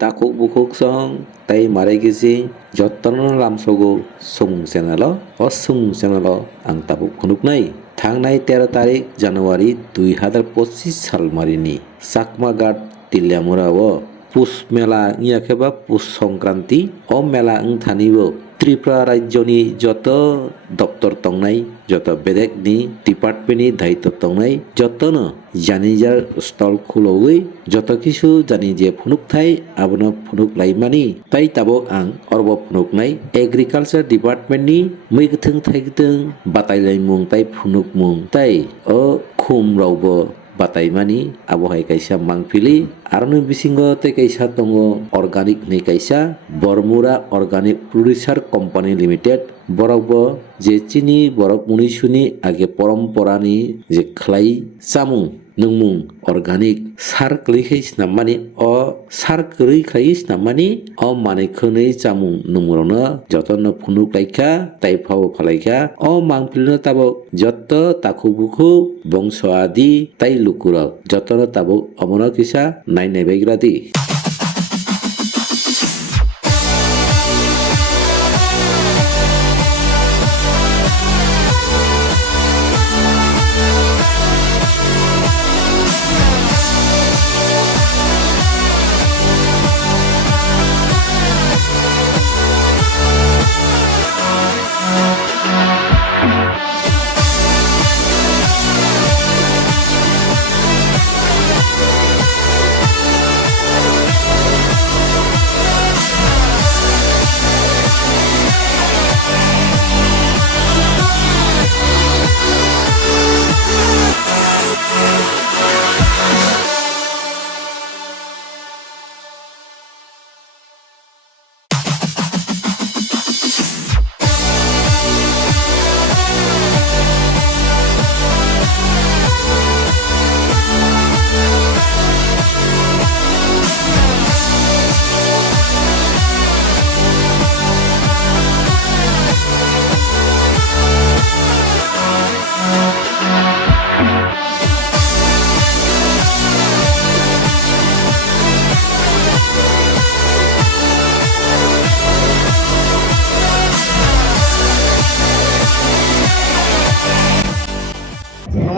takuk bukuk song tai mare gisi jottano lamsogo sung senalo o sung senalo ang tabuk khunuk nai থাংনাই তেরো তারিখ জানুয়ারি দুই হাজার পঁচিশ সাল মারিনি চাকমাঘাট টিলিয়ামুরা ও পুষ মেলা ইয়াখেবা পুষ সংক্রান্তি ও মেলা থানিবো ত্রিপুরা রাজ্য রাজ্যনি যত দপ্তর তং নাই যত বেদেক বেদেকনি, ডিপার্টমেন্টনি দায়িত্ব তং নাই যত না জানি যার স্থল খুলগৈ যত কিছু জানি যে ফুনুক থাই, আবন ফুনুক লাই মানি তাই তাবো আং অর্ব ফুনুক নাই। এগ্রিকালচার ডিপার্টমেন্ট নি মৈগথং থাইগথং বাতাইলাই মুং তাই ফুনুক মুং তাই ও খুম রাওবো pataimani abo hai kaisa mangpili aroni bisingo te kaisa tongo organic ni kaisa bormura organic producer company limited borokbo je chini borok muni suni age পরম্পরানি যে খ্লাই চামুং nungmung organic sar kli khai snammani o sar kri khai snammani o mane khonei chamung nungmurno jotono phunuk laika tai phao phalaika o mangpilno tabo joto taku buku bongso adi tai lukurok jotono tabo omono kisa nainai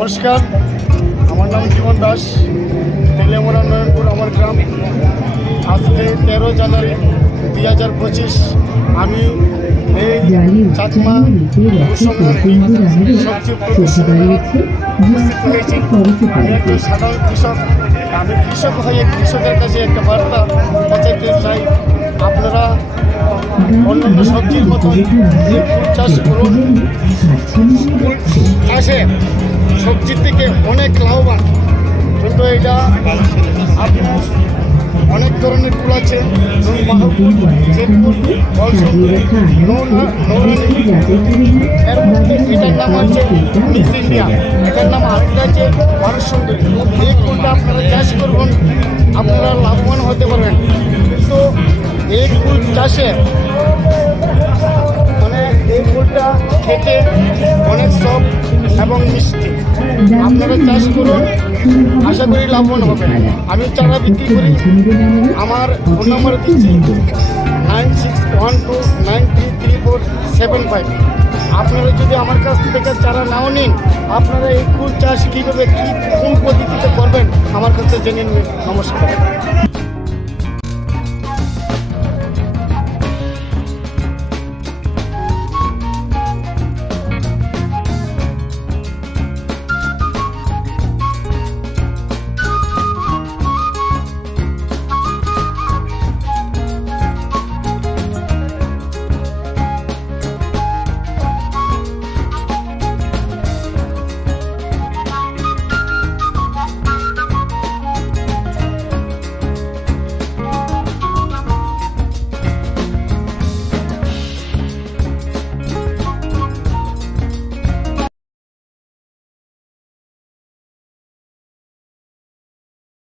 নমস্কার। আমার নাম জীবন দাস। তেলেমোড়া নয়নপুর, আমার গ্রাম। আজকে তেরো জানুয়ারি দুই হাজার পঁচিশ। আমি এই চাকমা সবজি আমি একজন সাধারণ কৃষক। আমি কৃষক হয়ে কৃষকের কাছে একটা বার্তা পৌঁছাইতে চাই। আপনারা অন্যান্য সবজির মতো চাষ করুন। চাষে সবজির থেকে অনেক লাভবান। কিন্তু এটা আপনার অনেক ধরনের ফুল আছে এর মধ্যে এটার নাম হচ্ছে মিস ইন্ডিয়া এটার নাম আরেকটা হচ্ছে মানুষ সুন্দরী। এই ফুলটা আপনারা চাষ করবেন, আপনারা লাভবান হতে পারবেন। কিন্তু এই ফুল চাষে মানে এই ফুলটা খেতে অনেক সব এবং মিষ্টি। আপনারা চাষ করুন, আশা করি লাভবান হবে আমি চারা বিক্রি করি, আমার ফোন নাম্বার দিচ্ছি nine six one two nine three three four seven five আপনারা যদি আমার কাছ থেকে চারা নাও নিন, আপনারা এই ফুল চাষ কীভাবে কী কোন পদ্ধতিতে করবেন, আমার কাছে জেনে নিন। নমস্কার।